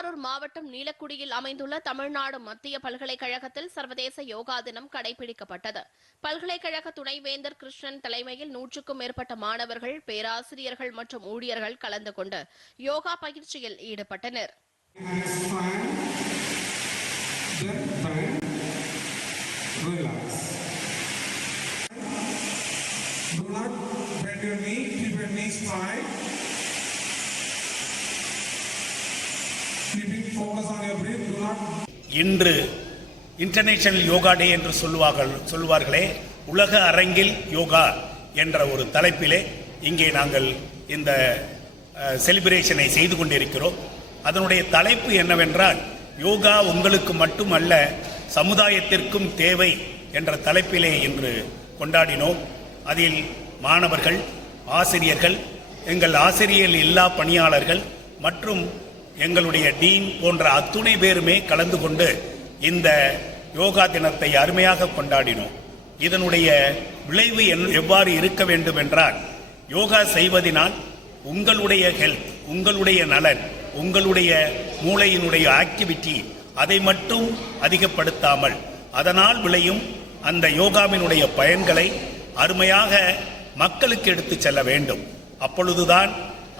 திருவாரூர் மாவட்டம் நீலக்குடியில் அமைந்துள்ள தமிழ்நாடு மத்திய பல்கலைக்கழகத்தில் சர்வதேச யோகா தினம் கடைபிடிக்கப்பட்டது. பல்கலைக்கழக துணைவேந்தர் கிருஷ்ணன் தலைமையில் 100க்கும் மேற்பட்ட மாணவர்கள், பேராசிரியர்கள் மற்றும் ஊழியர்கள் கலந்து கொண்டு யோகா பயிற்சியில் ஈடுபட்டனர். இன்று இன்டர்நேஷனல் யோகா டே என்று சொல்லுவார்களே, உலக அரங்கில் யோகா என்ற ஒரு தலைப்பிலே இங்கே நாங்கள் இந்த செலிப்ரேஷனை செய்து கொண்டிருக்கிறோம். அதனுடைய தலைப்பு என்னவென்றால், யோகா உங்களுக்கு மட்டுமல்ல சமுதாயத்திற்கும் தேவை என்ற தலைப்பிலே இன்று கொண்டாடினோம். அதில் மாணவர்கள், ஆசிரியர்கள், எங்கள் ஆசிரியர் இல்லா பணியாளர்கள் மற்றும் எங்களுடைய டீன் போன்ற அத்துணை பேருமே கலந்து கொண்டு இந்த யோகா தினத்தை அருமையாக கொண்டாடினோம். இதனுடைய விளைவு எவ்வாறு இருக்க வேண்டும் என்றால், யோகா செய்வதனால் உங்களுடைய ஹெல்த், உங்களுடைய நலன், உங்களுடைய மூளையினுடைய ஆக்டிவிட்டி அதை மட்டும் அதிகப்படுத்தாமல் அதனால் விளையும் அந்த யோகாவினுடைய பயன்களை அருமையாக மக்களுக்கு எடுத்து செல்ல வேண்டும். அப்பொழுதுதான்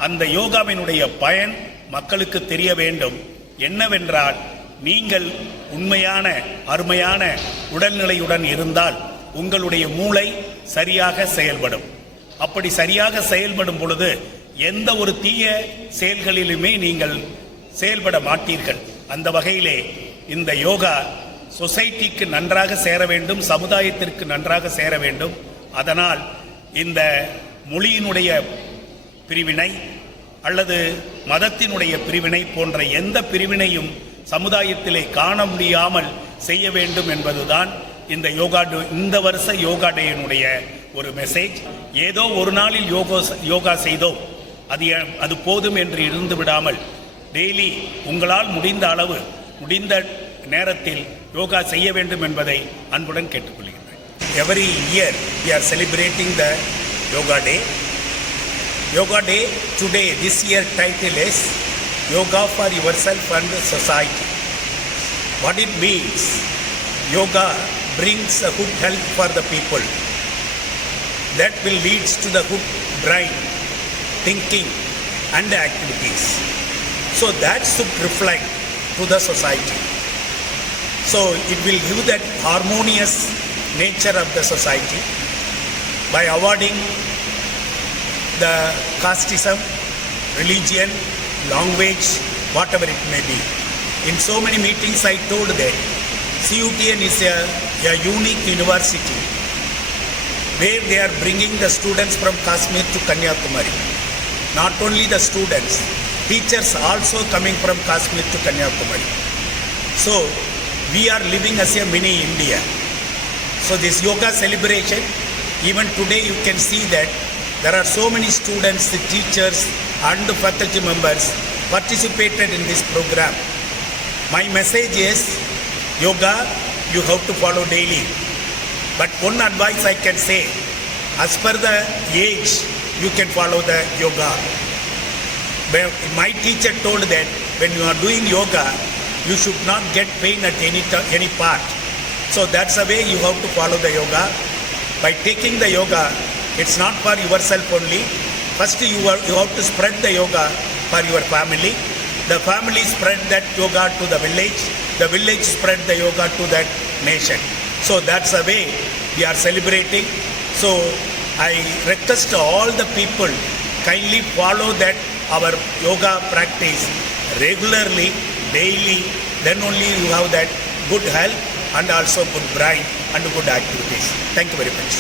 அந்த யோகாவினுடைய பயன் மக்களுக்கு தெரிய வேண்டும். என்னவென்றால், நீங்கள் உண்மையான அருமையான உடல்நிலையுடன் இருந்தால் உங்களுடைய மூளை சரியாக செயல்படும். அப்படி சரியாக செயல்படும் பொழுது எந்த ஒரு தீய செயல்களிலுமே நீங்கள் செயல்பட மாட்டீர்கள். அந்த வகையிலே இந்த யோகா சொசைட்டிக்கு நன்றாக சேர வேண்டும், சமுதாயத்திற்கு நன்றாக சேர வேண்டும். அதனால் இந்த மொழியினுடைய பிரிவினை அல்லது மதத்தினுடைய பிரிவினை போன்ற எந்த பிரிவினையும் சமுதாயத்திலே காண முடியாமல் செய்ய வேண்டும் என்பதுதான் இந்த வருஷ யோகா டேயினுடைய ஒரு மெசேஜ். ஏதோ ஒரு நாளில் யோகா செய்தோம், அது போதும் என்று இருந்து விடாமல் டெய்லி உங்களால் முடிந்த அளவு, முடிந்த நேரத்தில் யோகா செய்ய வேண்டும் என்பதை அன்புடன் கேட்டுக்கொள்கிறேன். Every year we are celebrating the yoga day. Yoga Day today, this year title is Yoga for Yourself and the Society. What it means, yoga brings a good health for the people. That will lead to the good brain, thinking and activities. So that should reflect to the society. So it will give that harmonious nature of the society by avoiding the casteism, religion, language, whatever it may be. In so many meetings I told that CUTN is a unique university where they are bringing the students from Kashmir to Kanyakumari. Not only the students, teachers also coming from Kashmir to Kanyakumari. So we are living as a mini India. So this yoga celebration, even today you can see that there are so many students, teachers and faculty members participated in this program. My message is, yoga you have to follow daily. But one advice I can say, as per the age you can follow the yoga. My teacher told that when you are doing yoga, you should not get pain at any part. So that's the way you have to follow the yoga. By taking the yoga, it's not for yourself only. First you have to spread the yoga for your family. The family spread that yoga to the village. The village spread the yoga to that nation. So that's the way we are celebrating. So I request all the people, kindly follow that our yoga practice regularly, daily. Then only you have that good health and also good brain and good activities. Thank you very much.